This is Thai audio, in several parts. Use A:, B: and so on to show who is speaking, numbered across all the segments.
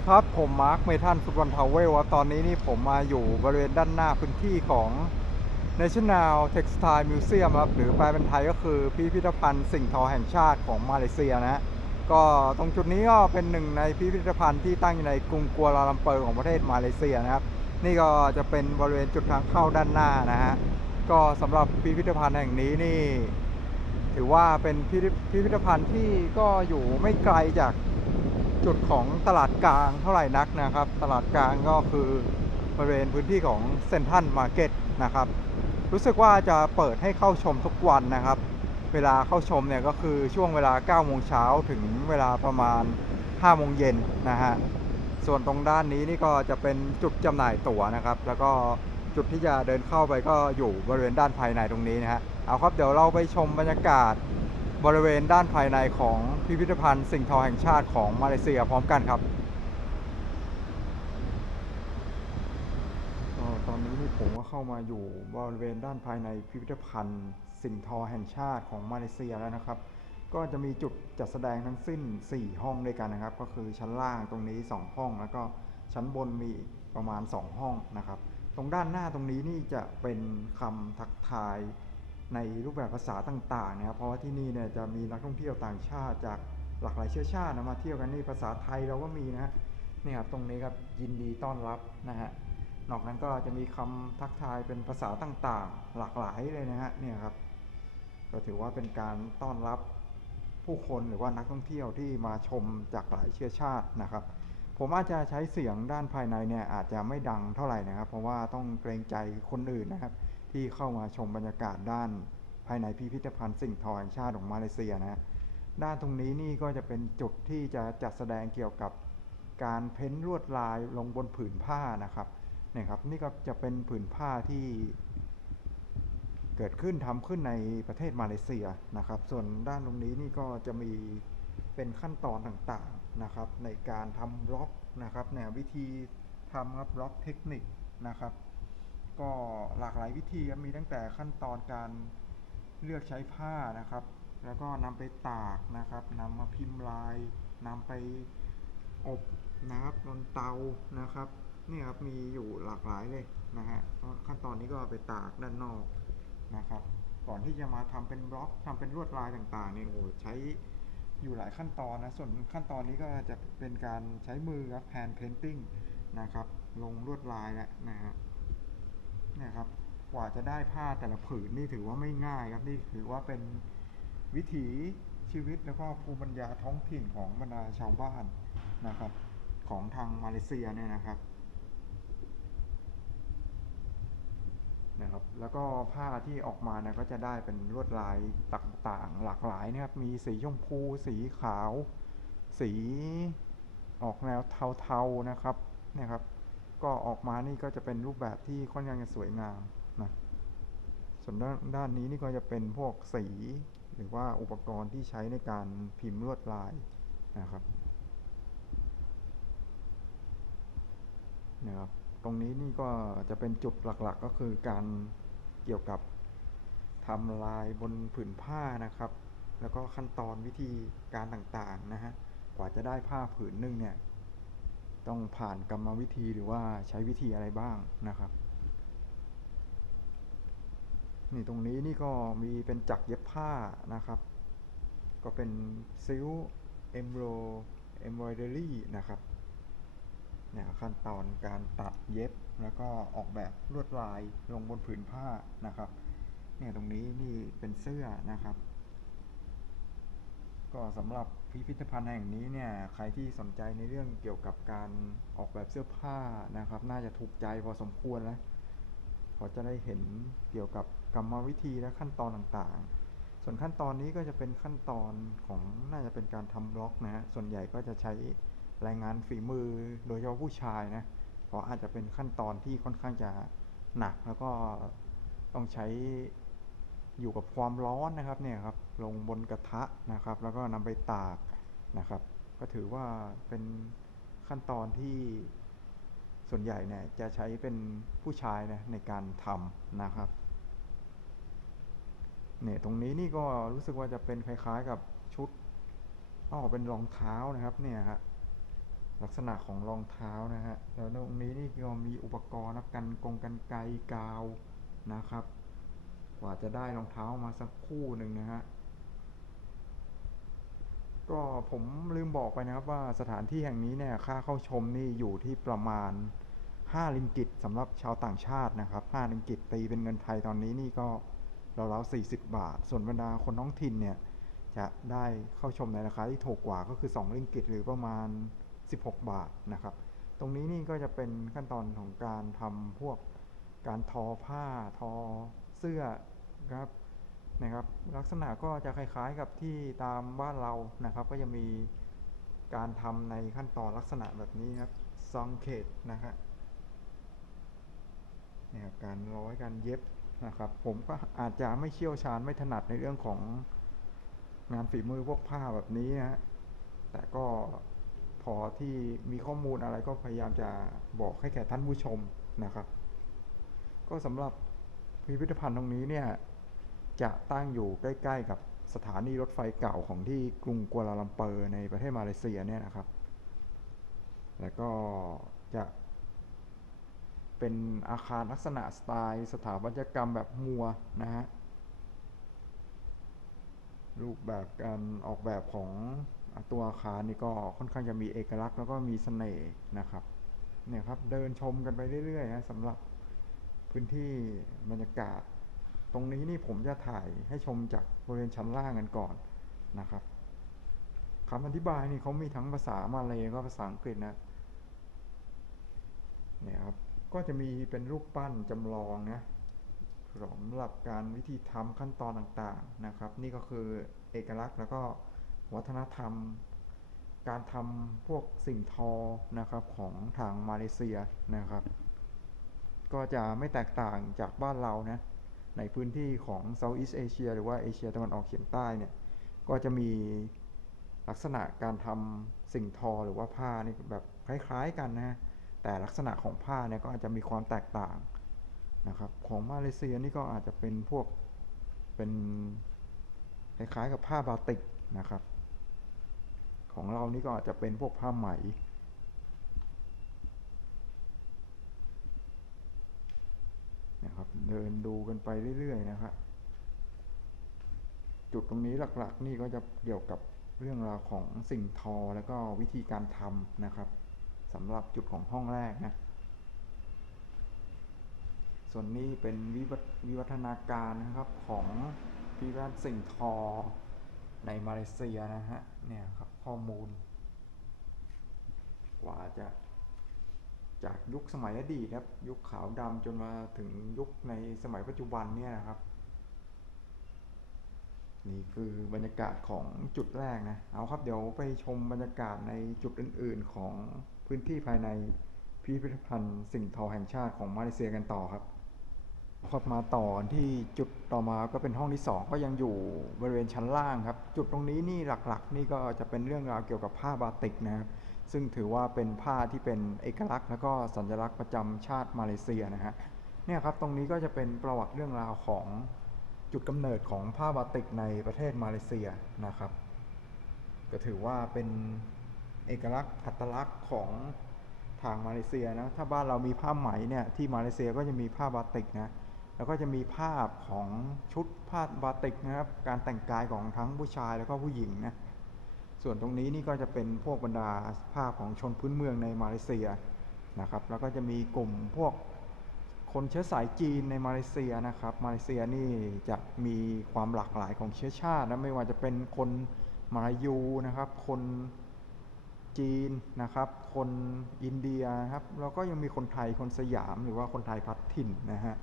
A: ดีครับ ผมมาร์คเมทันฟุตบอลทาวเวลตอนนี้นี่ผมมาอยู่บริเวณด้านหน้าพื้นที่ของ National Textile Museum ครับ หรือแปลเป็นไทยก็คือพิพิธภัณฑ์สิ่งทอแห่งชาติของมาเลเซียนะ ก็ตรงจุดนี้ก็เป็นหนึ่งในพิพิธภัณฑ์ที่ตั้งอยู่ในกรุงกัวลาลัมเปอร์ของประเทศมาเลเซียนะครับ นี่ก็จะเป็นบริเวณจุดทางเข้าด้านหน้านะฮะ ก็สำหรับพิพิธภัณฑ์แห่งนี้นี่ ถือว่าเป็นพิพิธภัณฑ์ที่ก็อยู่ไม่ไกลจาก จุดของตลาดกลางเท่าไหร่นักนะครับ ตลาดกลางก็คือบริเวณพื้นที่ของเซนทันมาร์เก็ตนะครับ รู้สึกว่าจะเปิดให้เข้าชมทุกวันนะครับ เวลาเข้าชมเนี่ยก็คือช่วงเวลา9โมงเช้าถึงเวลาประมาณ5โมงเย็นนะฮะ ส่วนตรงด้านนี้นี่ก็จะเป็นจุดจำหน่ายตั๋วนะครับ แล้วก็จุดที่จะเดินเข้าไปก็อยู่บริเวณด้านภายในตรงนี้นะฮะ เอาครับเดี๋ยวเราไปชมบรรยากาศ บริเวณด้านภายในของพิพิธภัณฑ์สิ่งทอแห่งชาติของมาเลเซียพร้อมกันครับตอนนี้นี่ผมก็เข้ามาอยู่บริเวณด้านภายในพิพิธภัณฑ์สิ่งทอแห่งชาติของมาเลเซียแล้วนะครับ ก็จะมีจุดจัดแสดงทั้งสิ้น 4 ห้องด้วยกันนะครับ ก็คือชั้นล่างตรงนี้ 2 ห้อง แล้วก็ชั้นบนมีประมาณ 2 ห้องนะครับ ตรงด้านหน้าตรงนี้นี่จะเป็นคำทักทาย ในรูปแบบภาษาต่างๆนะครับเพราะว่าที่นี่เนี่ยจะมีนักท่องเที่ยวต่างชาติจากหลากหลายเชื้อชาตินะมาเที่ยวกันนี่ภาษาไทยเราก็มีนะฮะนี่ครับตรงนี้ครับยินดีต้อนรับนะฮะนอกนั้นก็จะมีคำทักทายเป็นภาษาต่างๆ หลากหลายเลยนะฮะเนี่ยครับก็ถือว่าเป็นการต้อนรับผู้คนหรือว่านักท่องเที่ยวที่มาชมจากหลายเชื้อชาตินะครับ ผมอาจจะใช้เสียงด้านภายในเนี่ยอาจจะไม่ดังเท่าไหร่นะครับ เพราะว่าต้องเกรงใจคนอื่นนะครับ ที่เข้ามาชมบรรยากาศด้านภายในพิพิธภัณฑ์สิ่งทอแห่งชาติของมาเลเซียนะฮะด้านตรงนี้นี่ก็จะเป็นจุดที่จะจัดแสดงเกี่ยวกับการเพ้นท์ลวดลายลงบนผืนผ้านะครับนี่ครับนี่ก็จะเป็นผืนผ้าที่ เกิดขึ้นทำขึ้นในประเทศมาเลเซียนะครับ ส่วนด้านตรงนี้นี่ก็จะมีเป็นขั้นตอนต่างๆนะครับ ในการทำบล็อกนะครับเนี่ยวิธีทำครับบล็อกเทคนิคนะครับ ก็หลากหลายวิธีมีตั้งแต่ขั้นตอนการเลือกใช้ผ้านะครับ แล้วก็นำไปตากนะครับนำมาพิมพ์ลายนำไปอบนะครับบนเตานะครับนี่ครับมีอยู่หลากหลายเลยนะฮะขั้นตอนนี้ก็ไปตากด้านนอกนะครับ ก่อนที่จะมาทำเป็นบล็อกทำเป็นลวดลายต่างๆนี่โอ้ใช้อยู่หลายขั้นตอนนะส่วนขั้นตอนนี้ก็จะเป็นการใช้มือครับ hand painting นะครับ ลงลวดลายแล้วนะฮะ เนี่ยครับกว่าจะได้ผ้าแต่ละผืนนี่ถือว่าไม่ง่ายครับนี่ถือว่าเป็นวิถีชีวิตแล้วก็ภูมิปัญญาท้องถิ่นของบรรดาชาวบ้านนะครับ ของทางมาเลเซียเนี่ยนะครับนะครับ แล้วก็ผ้าที่ออกมาเนี่ยก็จะได้เป็นลวดลายต่างๆ หลากหลายนะครับ มีสีชมพู สีขาว สีออกแนวเทาๆนะครับเนี่ยครับ ก็ออกมานี่ก็จะเป็นรูปแบบที่ค่อนข้างจะสวยงามนะส่วนด้านด้านนี้นี่ก็จะเป็นพวกสี หรือว่าอุปกรณ์ที่ใช้ในการพิมพ์ลวดลายนะครับนะครับตรงนี้นี่ก็จะเป็นจุดหลักๆก็คือการเกี่ยวกับทำลายบนผืนผ้านะครับ แล้วก็ขั้นตอนวิธีการต่างๆนะฮะกว่าจะได้ผ้าผืนหนึ่งเนี่ย ต้องผ่านกรรมวิธีหรือว่าใช้วิธีอะไรบ้างนะครับ นี่ตรงนี้นี่ก็มีเป็นจักเย็บผ้านะครับ ก็เป็นซิลเอมโรเอม o อยเดอรี่นะครับเนี่ยขั้นตอนการตัดเย็บแล้วก็ออกแบบลวดลายลงบนผืนผ้านะครับ เนี่ยตรงนี้นี่เป็นเสื้อนะครับ ก็สำหรับพิพิธภัณฑ์แห่งนี้เนี่ยใครที่สนใจในเรื่องเกี่ยวกับการออกแบบเสื้อผ้านะครับ น่าจะถูกใจพอสมควรแล้วพอจะได้เห็นเกี่ยวกับกรรมวิธีและขั้นตอนต่างๆ ส่วนขั้นตอนนี้ก็จะเป็นขั้นตอนของน่าจะเป็นการทำบล็อกนะฮะส่วนใหญ่ก็จะใช้แรงงานฝีมือโดยเฉพาะผู้ชายนะเพราะอาจจะเป็นขั้นตอนที่ค่อนข้างจะหนักแล้วก็ต้องใช้ อยู่กับความร้อนนะครับเนี่ยครับลงบนกระทะนะครับ แล้วก็นำไปตากนะครับ ก็ถือว่าเป็นขั้นตอนที่ส่วนใหญ่เนี่ยจะใช้เป็นผู้ชายนะในการทำนะครับเนี่ยตรงนี้นี่ก็รู้สึกว่าจะเป็นคล้ายๆกับชุดอ๋อเป็นรองเท้านะครับเนี่ยฮะลักษณะของรองเท้านะฮะแล้วตรงนี้นี่ก็มีอุปกรณ์นะกันกงกันไกกาวนะครับ กว่าจะได้รองเท้ามาสักคู่หนึ่งนะฮะก็ผมลืมบอกไปนะครับว่าสถานที่แห่งนี้เนี่ยค่าเข้าชมนี่อยู่ที่ประมาณ 5 ลิงกิตสำหรับชาวต่างชาตินะครับ 5 ลิงกิตตีเป็นเงินไทยตอนนี้นี่ก็ราวๆ40 บาท ส่วนบรรดาคนท้องถิ่นเนี่ยจะได้เข้าชมในราคาที่ถูกกว่าก็คือ 2 ลิงกิตหรือประมาณ 16 บาทนะครับ ตรงนี้นี่ก็จะเป็นขั้นตอนของการทำพวกการทอผ้าทอเสื้อ ครับนะครับ ลักษณะก็จะคล้ายๆกับที่ตามบ้านเรานะครับ ก็จะมีการทำในขั้นตอนลักษณะแบบนี้ครับซองเขตนะฮะเนี่ครับการร้อยการเย็บนะครับ ผมก็อาจจะไม่เชี่ยวชาญไม่ถนัดในเรื่องของงานฝีมือพวกผ้าแบบนี้นะฮะแต่ก็พอที่มีข้อมูลอะไรก็พยายามจะบอกให้แก่ท่านผู้ชมนะครับ ก็สำหรับพิพิธภัณฑ์ตรงนี้เนี่ย จะตั้งอยู่ใกล้ ๆ กับสถานีรถไฟเก่าของที่กรุงกัวลาลัมเปอร์ในประเทศมาเลเซียเนี่ยนะครับ แล้วก็จะเป็นอาคารลักษณะสไตล์สถาปัตยกรรมแบบมัวนะฮะ รูปแบบการออกแบบของตัวอาคารนี่ก็ค่อนข้างจะมีเอกลักษณ์แล้วก็มีเสน่ห์นะครับ เนี่ยครับเดินชมกันไปเรื่อยๆนะสำหรับพื้นที่บรรยากาศ ตรงนี้นี่ผมจะถ่ายให้ชมจากบริเวณชั้นล่างกันก่อนนะครับคำอธิบายนี่เขามีทั้งภาษามาเลยก็ภาษาอังกฤษนะเนี่ยครับก็จะมีเป็นรูปปั้นจำลองนะสำหรับการวิธีทำขั้นตอนต่างๆนะครับ นี่ก็คือเอกลักษณ์แล้วก็วัฒนธรรม การทำพวกสิ่งทอนะครับของทางมาเลเซียนะครับ ก็จะไม่แตกต่างจากบ้านเรานะ ในพื้นที่ของ Southeast Asia หรือว่าเอเชียตะวันออกเฉียงใต้เนี่ยก็จะมีลักษณะการทำสิ่งทอหรือว่าผ้านี่แบบคล้าย ๆ กันนะแต่ลักษณะของผ้าเนี่ยก็อาจจะมีความแตกต่างนะครับของมาเลเซียนี่ก็อาจจะเป็นพวกเป็นคล้ายๆกับผ้าบาติกนะครับ ของเรานี่ก็อาจจะเป็นพวกผ้าไหม นะครับ เดินดูกันไปเรื่อยๆนะครับจุดตรงนี้หลักๆ นี่ก็จะเกี่ยวกับเรื่องราวของสิ่งทอแล้วก็วิธีการทำนะครับสำหรับจุดของห้องแรกนะส่วนนี้เป็นวิวัฒวิวัฒนาการนะครับของพิพิธภัณฑ์สิ่งทอในมาเลเซียนะฮะเนี่ยครับข้อมูล กว่าจะ จากยุคสมัยอดีตครับ ยุคขาวดำจนมาถึงยุคในสมัยปัจจุบันเนี่ยนะครับ นี่คือบรรยากาศของจุดแรกนะ เอาครับเดี๋ยวไปชมบรรยากาศในจุดอื่น ๆ ของพื้นที่ภายในพิพิธภัณฑ์สิ่งทอแห่งชาติของมาเลเซียกันต่อครับพอมาต่อที่จุดต่อมาก็เป็นห้องที่ 2 ก็ยังอยู่บริเวณชั้นล่างครับ จุดตรงนี้นี่หลักๆ นี่ก็จะเป็นเรื่องราวเกี่ยวกับผ้าบาติกนะครับ ซึ่งถือว่าเป็นผ้าที่เป็นเอกลักษณ์ แล้วก็สัญลักษณ์ประจำชาติมาเลเซียนะฮะเนี่ยครับตรงนี้ก็จะเป็นประวัติเรื่องราวของจุดกำเนิดของผ้าบาติกในประเทศมาเลเซียนะครับ ก็ถือว่าเป็นเอกลักษณ์อัตลักษณ์ของทางมาเลเซียนะถ้าบ้านเรามีผ้าไหมเนี่ยที่มาเลเซียก็จะมีผ้าบาติกนะแล้วก็จะมีภาพของชุดผ้าบาติกนะครับ การแต่งกายของทั้งผู้ชายแล้วก็ผู้หญิงนะ ส่วนตรงนี้นี่ก็จะเป็นพวกบรรดาภาพของชนพื้นเมืองในมาเลเซียนะครับแล้วก็จะมีกลุ่มพวกคนเชื้อสายจีนในมาเลเซียนะครับ มาเลเซียนี่จะมีความหลากหลายของเชื้อชาตินะไม่ว่าจะเป็นคนมาลายูนะครับ คนจีนนะครับ คนอินเดียนะครับแล้วก็ยังมีคนไทยคนสยามหรือว่าคนไทยพัดถิ่นนะฮะ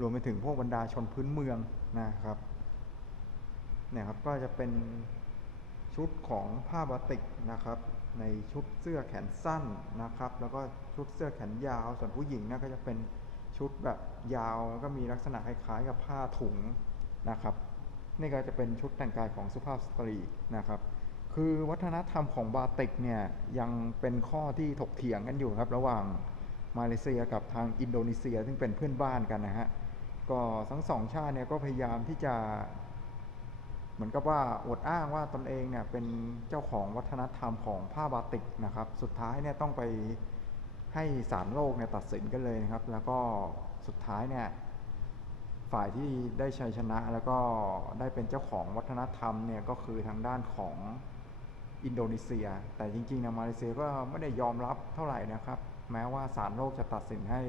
A: รวมไปถึงพวกบรรดาชนพื้นเมืองนะครับเนี่ยครับก็จะเป็น ชุดของผ้าบาติกนะครับ ในชุดเสื้อแขนสั้นนะครับ แล้วก็ชุดเสื้อแขนยาว ส่วนผู้หญิงนะก็จะเป็นชุดแบบยาวแล้วก็มีลักษณะคล้ายๆกับผ้าถุงนะครับนี่ก็จะเป็นชุดแต่งกายของสุภาพสตรีนะครับ คือวัฒนธรรมของบาติกเนี่ยยังเป็นข้อที่ถกเถียงกันอยู่ครับ ระหว่างมาเลเซียกับทางอินโดนีเซีย ซึ่งเป็นเพื่อนบ้านกันนะฮะก็ทั้งสองชาติเนี่ยก็พยายามที่จะ เหมือนกับว่าอวดอ้างว่าตนเองเนี่ยเป็นเจ้าของวัฒนธรรมของผ้าบาติกนะครับ สุดท้ายเนี่ยต้องไปให้ศาลโลกเนี่ยตัดสินกันเลยนะครับ แล้วก็สุดท้ายเนี่ยฝ่ายที่ได้ชัยชนะแล้วก็ได้เป็นเจ้าของวัฒนธรรมเนี่ยก็คือทางด้านของอินโดนีเซีย แต่จริงๆนะมาเลเซียก็ไม่ได้ยอมรับเท่าไหร่นะครับ แม้ว่าศาลโลกจะตัดสินให้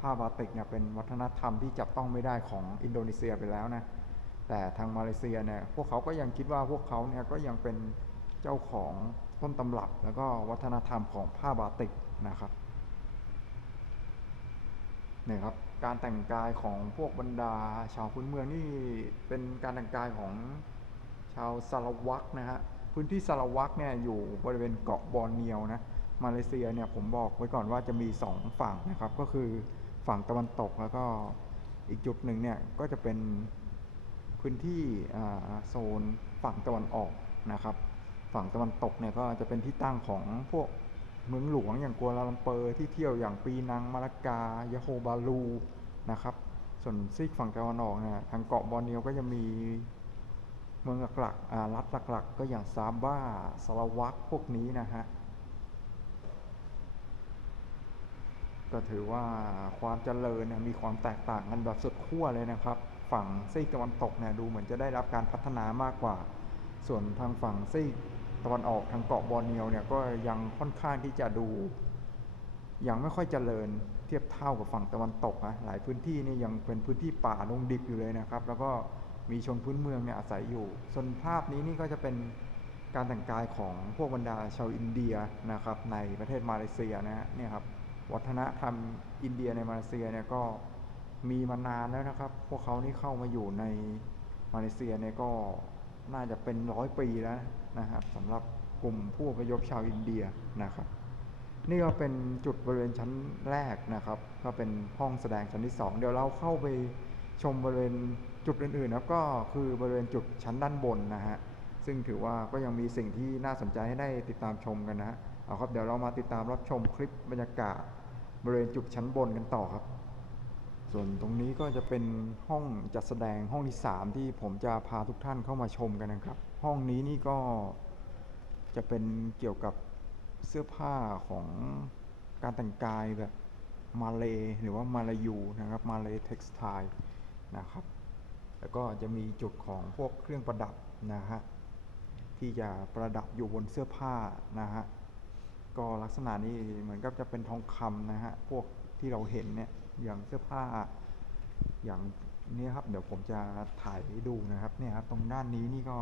A: ผ้าบาติกเนี่ยเป็นวัฒนธรรมที่จับต้องไม่ได้ของอินโดนีเซียไปแล้วนะ แต่ทางมาเลเซียเนี่ยพวกเขาก็ยังคิดว่าพวกเขาเนี่ยก็ยังเป็นเจ้าของต้นตำรับ แล้วก็วัฒนธรรมของผ้าบาติกนะครับเนี่ยครับการแต่งกายของพวกบรรดาชาวพื้นเมืองนี่เป็นการแต่งกายของชาวสารวักนะฮะพื้นที่สารวักเนี่ยอยู่บริเวณเกาะบอร์เนียวนะมาเลเซียเนี่ยผมบอกไว้ก่อนว่าจะมีสองฝั่งนะครับ ก็คือฝั่งตะวันตกแล้วก็อีกจุดหนึ่งเนี่ยก็จะเป็น พื้นที่โซนฝั่งตะวันออกนะครับ ฝั่งตะวันตกเนี่ยก็จะเป็นที่ตั้งของพวกเมืองหลวงอย่างกัวลาลัมเปอร์ที่เที่ยวอย่างปีนังมาลากายาโฮบาลูนะครับส่วนซีกฝั่งตะวันออกเนี่ยทางเกาะบอร์เนียวก็จะมีเมืองหลักๆรัฐหลักๆ ก็อย่างซาบ้าสารวักพวกนี้นะฮะก็ถือว่าความเจริญเนี่ยมีความแตกต่างกันแบบสุดขั้วเลยนะครับ ฝั่งซีกตะวันตกเนี่ยดูเหมือนจะได้รับการพัฒนามากกว่า ส่วนทางฝั่งซีกตะวันออกทางเกาะบอร์เนียวเนี่ยก็ยังค่อนข้างที่จะดู ยังไม่ค่อยเจริญเทียบเท่ากับฝั่งตะวันตกนะหลายพื้นที่นี่ยังเป็นพื้นที่ป่าดงดิบอยู่เลยนะครับ แล้วก็มีชนพื้นเมืองเนี่ยอาศัยอยู่ ส่วนภาพนี้นี่ก็จะเป็นการแต่งกายของพวกบรรดาชาวอินเดียนะครับในประเทศมาเลเซียนะฮะเนี่ยครับวัฒนธรรมอินเดียในมาเลเซียเนี่ยก็ มีมานานแล้วนะครับ พวกเขานี่เข้ามาอยู่ในมาเลเซียเนี่ยก็น่าจะเป็นร้อยปีแล้วนะครับสำหรับกลุ่มผู้อพยพชาวอินเดียนะครับ นี่ก็เป็นจุดบริเวณชั้นแรกนะครับ ก็เป็นห้องแสดงชั้นที่ 2 เดี๋ยวเราเข้าไปชมบริเวณจุดอื่นๆ แล้วก็คือบริเวณจุดชั้นด้านบนนะฮะซึ่งถือว่าก็ยังมีสิ่งที่น่าสนใจให้ได้ติดตามชมกันนะฮะเอาครับเดี๋ยวเรามาติดตามรับชมคลิปบรรยากาศบริเวณจุดชั้นบนกันต่อครับ ส่วนตรงนี้ก็จะเป็นห้องจัดแสดงห้องที่ 3 ที่ผมจะพาทุกท่านเข้ามาชมกันนะครับ ห้องนี้นี่ก็จะเป็นเกี่ยวกับเสื้อผ้าของการแต่งกายแบบมาเลหรือว่ามาลายูนะครับมาเลเท็กซ์ไทนะครับ แล้วก็จะมีจุดของพวกเครื่องประดับนะฮะที่จะประดับอยู่บนเสื้อผ้านะฮะก็ลักษณะนี้เหมือนกับจะเป็นทองคำนะฮะพวกที่เราเห็นเนี่ย อย่างเสื้อผ้า อย่างนี้ครับ เดี๋ยวผมจะถ่ายให้ดูนะครับ เนี่ยครับ ตรงด้านนี้นี่ก็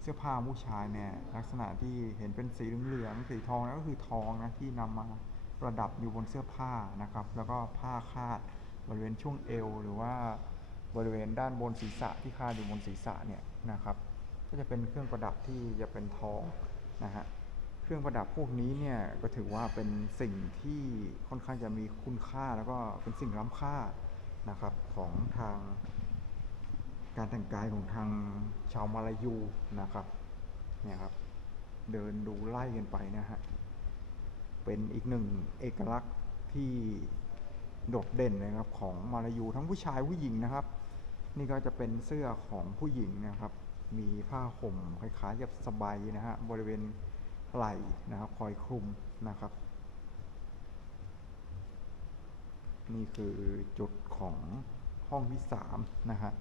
A: เสื้อผ้าผู้ชายเนี่ยลักษณะที่เห็นเป็นสีเหลืองสีทองแล้วก็คือทองนะที่นำมาประดับอยู่บนเสื้อผ้านะครับ แล้วก็ผ้าคาดบริเวณช่วงเอว หรือว่าบริเวณด้านบนศีรษะที่คาดอยู่บนศีรษะเนี่ยนะครับ ก็จะเป็นเครื่องประดับที่จะเป็นทองนะฮะ เครื่องประดับพวกนี้เนี่ยก็ถือว่าเป็นสิ่งที่ค่อนข้างจะมีคุณค่าแล้วก็เป็นสิ่งล้ำค่านะครับของทางการแต่งกายของทางชาวมาลายูนะครับเนี่ยครับเดินดูไล่กันไปนะฮะเป็นอีกหนึ่งเอกลักษณ์ที่โดดเด่นนะครับของมาลายูทั้งผู้ชายผู้หญิงนะครับ นี่ก็จะเป็นเสื้อของผู้หญิงนะครับ มีผ้าห่มคล้ายๆกับสบายนะฮะบริเวณ ไหล่นะครับคอยคลุมนะครับ นี่คือจุดของห้องที่สามนะฮะ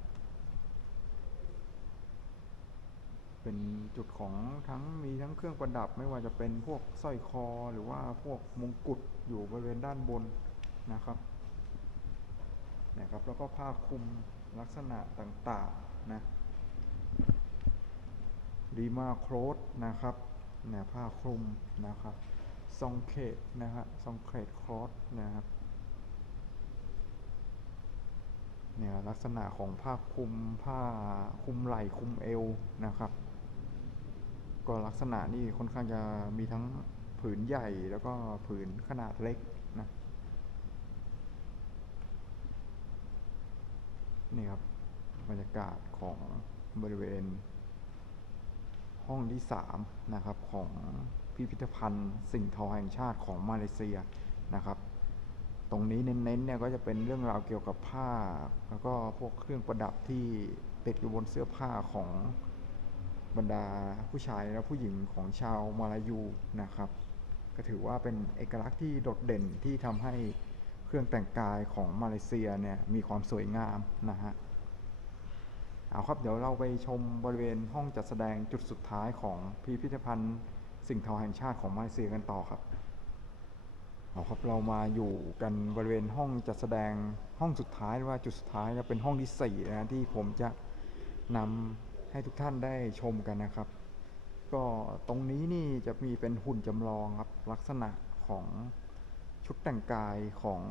A: เป็นจุดของทั้งมีทั้งเครื่องประดับไม่ว่าจะเป็นพวกสร้อยคอหรือว่าพวกมงกุฎอยู่บริเวณด้านบนนะครับนะครับ แล้วก็ผ้าคลุมลักษณะต่าง ๆ นะรีมาโครสนะครับ นี่ยผ้าคลุมนะครับซองเคดนะฮะซองเคดครอสนะครับเนี่ยลักษณะของผ้าคลุมผ้าคลุมไหล่คลุมเอวนะครับ ก็ลักษณะนี่ค่อนข้างจะมีทั้งผืนใหญ่แล้วก็ผืนขนาดเล็กนะนี่ครับบรรยากาศของบริเวณ ห้องที่3นะครับของพิพิธภัณฑ์ สิ่งทอแห่งชาติของมาเลเซียนะครับ ตรงนี้เน้นๆเนี่ยก็จะเป็นเรื่องราวเกี่ยวกับผ้า แล้วก็พวกเครื่องประดับที่ติดอยู่บนเสื้อผ้าของบรรดาผู้ชายและผู้หญิงของชาวมาลายูนะครับ ก็ถือว่าเป็นเอกลักษณ์ที่โดดเด่นที่ทำให้เครื่องแต่งกายของมาเลเซียเนี่ยมีความสวยงามนะฮะ ครับ เดี๋ยวเราไปชมบริเวณห้องจัดแสดงจุดสุดท้ายของพิพิธภัณฑ์สิ่งทอแห่งชาติของมาเลเซียกันต่อครับเอาครับเรามาอยู่กันบริเวณห้องจัดแสดงห้องสุดท้ายหรือว่าจุดสุดท้ายจะเป็นห้องที่สี่นะที่ผมจะนำให้ทุกท่านได้ชมกันนะครับ ก็ตรงนี้นี่จะมีเป็นหุ่นจำลองครับลักษณะของชุดแต่งกายของ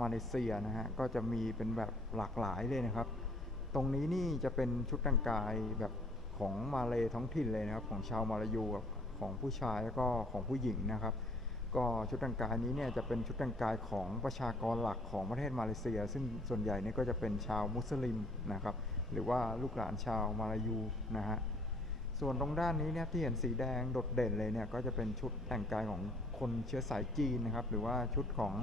A: มาเลเซียนะฮะก็จะมีเป็นแบบหลากหลายเลยนะครับ ตรงนี้นี่จะเป็นชุดแต่งกายแบบของมาเลท้องถิ่นเลยนะครับ ของชาวมาลายูของผู้ชายแล้วก็ของผู้หญิงนะครับ ก็ชุดแต่งกายนี้เนี่ยจะเป็นชุดแต่งกายของประชากรหลักของประเทศมาเลเซีย ซึ่งส่วนใหญ่เนี่ยก็จะเป็นชาวมุสลิมนะครับ หรือว่าลูกหลานชาวมาลายูนะฮะส่วนตรงด้านนี้เนี่ยที่เห็นสีแดงโดดเด่นเลยเนี่ยก็จะเป็นชุดแต่งกายของคนเชื้อสายจีนนะครับ หรือว่าชุดของ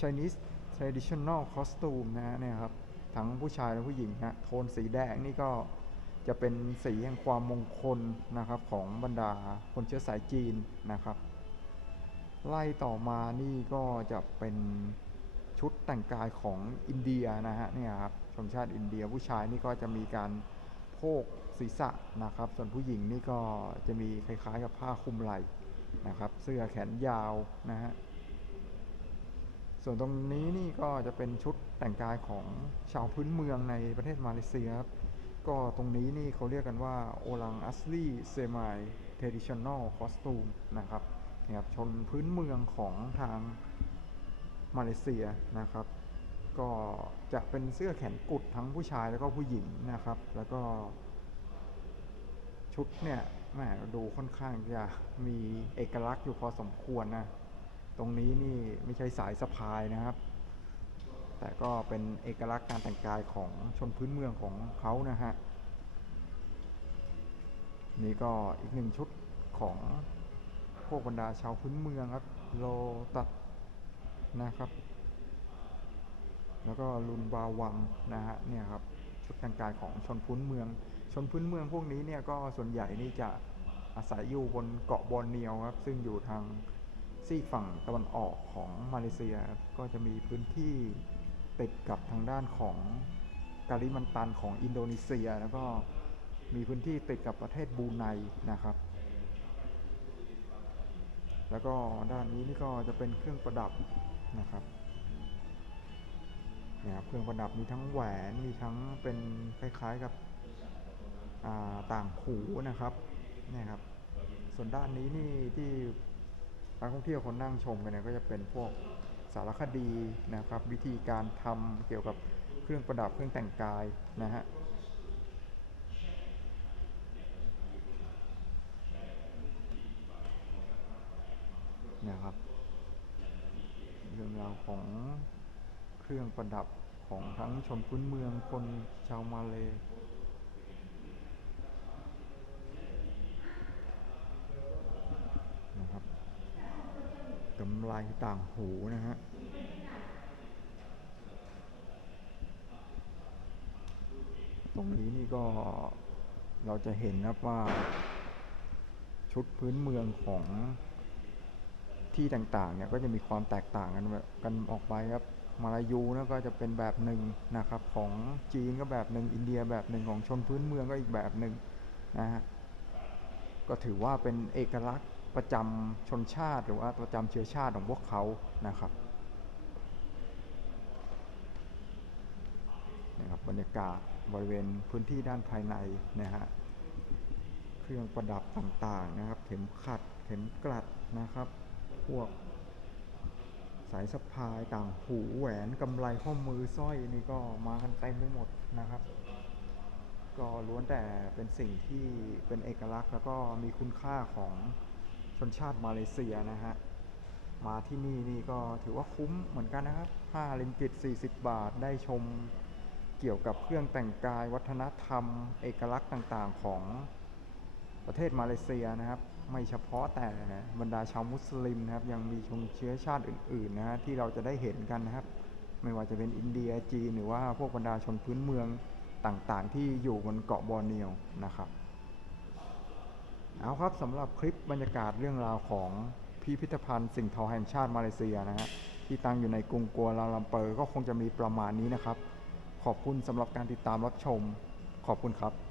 A: Chinese traditional costume นะฮะเนี่ยครับ ทั้งผู้ชายและผู้หญิงฮะโทนสีแดงนี่ก็จะเป็นสีแห่งความมงคลนะครับของบรรดาคนเชื้อสายจีนนะครับ ไล่ต่อมานี่ก็จะเป็นชุดแต่งกายของอินเดียนะฮะเนี่ยครับชนชาติอินเดียผู้ชายนี่ก็จะมีการโพกศีรษะนะครับ ส่วนผู้หญิงนี่ก็จะมีคล้ายๆกับผ้าคลุมไหล่นะครับ เสื้อแขนยาวนะฮะ ส่วนตรงนี้นี่ก็จะเป็นชุดแต่งกายของชาวพื้นเมืองในประเทศมาเลเซียครับ ก็ตรงนี้นี่เขาเรียกกันว่าโอลังอัสลีเซมายเทดิชันแนลคอสตูมนะครับนะครับชนพื้นเมืองของทางมาเลเซียนะครับ ก็จะเป็นเสื้อแขนกุดทั้งผู้ชายแล้วก็ผู้หญิงนะครับ แล้วก็ ชุดเนี่ยแหมดูค่อนข้างจะมีเอกลักษณ์อยู่พอสมควรนะ ตรงนี้นี่ไม่ใช่สายสะพายนะครับ แต่ก็เป็นเอกลักษณ์การแต่งกายของชนพื้นเมืองของเขานะฮะ นี่ก็อีกหนึ่งชุดของพวกบรรดาชาวพื้นเมืองครับ โลตัสนะครับ แล้วก็ลุนบาวังนะฮะเนี่ยครับชุดแต่งกายของชนพื้นเมือง ชนพื้นเมืองพวกนี้เนี่ยก็ส่วนใหญ่นี่จะอาศัยอยู่บนเกาะบอร์เนียวครับ ซึ่งอยู่ทาง ซีกฝั่งตะวันออกของมาเลเซียครับก็จะมีพื้นที่ติดกับทางด้านของกาลิมันตันของอินโดนีเซีย แล้วก็มีพื้นที่ติดกับประเทศบรูไนนะครับ แล้วก็ด้านนี้นี่ก็จะเป็นเครื่องประดับนะครับเนี่ยครับเครื่องประดับมีทั้งแหวนมีทั้งเป็นคล้ายๆกับต่างหูนะครับเนี่ยครับ ส่วนด้านนี้นี่ที่ นักท่องเที่ยวคนนั่งชมกันเนี่ยก็จะเป็นพวกสารคดีนะครับ วิธีการทำเกี่ยวกับเครื่องประดับเครื่องแต่งกายนะฮะนะครับเรื่องราวของเครื่องประดับของทั้งชนพื้นเมืองคนชาวมาเลยนะครับกำไลต่างหูนะฮะตรงนี้นี่ก็เราจะเห็นนะครับว่าชุดพื้นเมืองของที่ต่างๆเนี่ยก็จะมีความแตกต่างกันแบบกันออกไปครับมาลายูนะก็จะเป็นแบบหนึ่งนะครับของจีนก็แบบหนึ่งอินเดียแบบหนึ่งของชนพื้นเมืองก็อีกแบบหนึ่งนะฮะก็ถือว่าเป็นเอกลักษณ์ ประจำชนชาติ หรือว่าประจำเชื้อชาติของพวกเขานะครับนะครับบรรยากาศบริเวณพื้นที่ด้านภายในนะฮะเครื่องประดับต่างๆนะครับ เข็มขัดเข็มกลัดนะครับ พวกสายสะพายต่างหูแหวนกำไลข้อมือสร้อยนี่ก็มากันเต็มไปหมดนะครับ ก็ล้วนแต่เป็นสิ่งที่เป็นเอกลักษณ์แล้วก็มีคุณค่าของ นชาติมาเลเซียนะฮะ มาที่นี่นี่ก็ถือว่าคุ้มเหมือนกันนะครับ5ลิงกิต40 บาทได้ชมเกี่ยวกับเครื่องแต่งกายวัฒนธรรม เอกลักษณ์ต่างๆของประเทศมาเลเซียนะครับ ไม่เฉพาะแต่บรรดาชาวมุสลิมนะครับ ยังมีชนเชื้อชาติอื่นๆนะฮะที่เราจะได้เห็นกันนะครับ ไม่ว่าจะเป็นอินเดียจีนหรือว่าพวกบรรดาชนพื้นเมืองต่างๆ ที่อยู่บนเกาะบอร์เนียวนะครับ เอาครับสำหรับคลิปบรรยากาศเรื่องราวของพิพิธภัณฑ์สิ่งทอแห่งชาติมาเลเซียนะฮะที่ตั้งอยู่ในกรุงกัวลาลัมเปอร์ก็คงจะมีประมาณนี้นะครับ ขอบคุณสำหรับการติดตามรับชม ขอบคุณครับ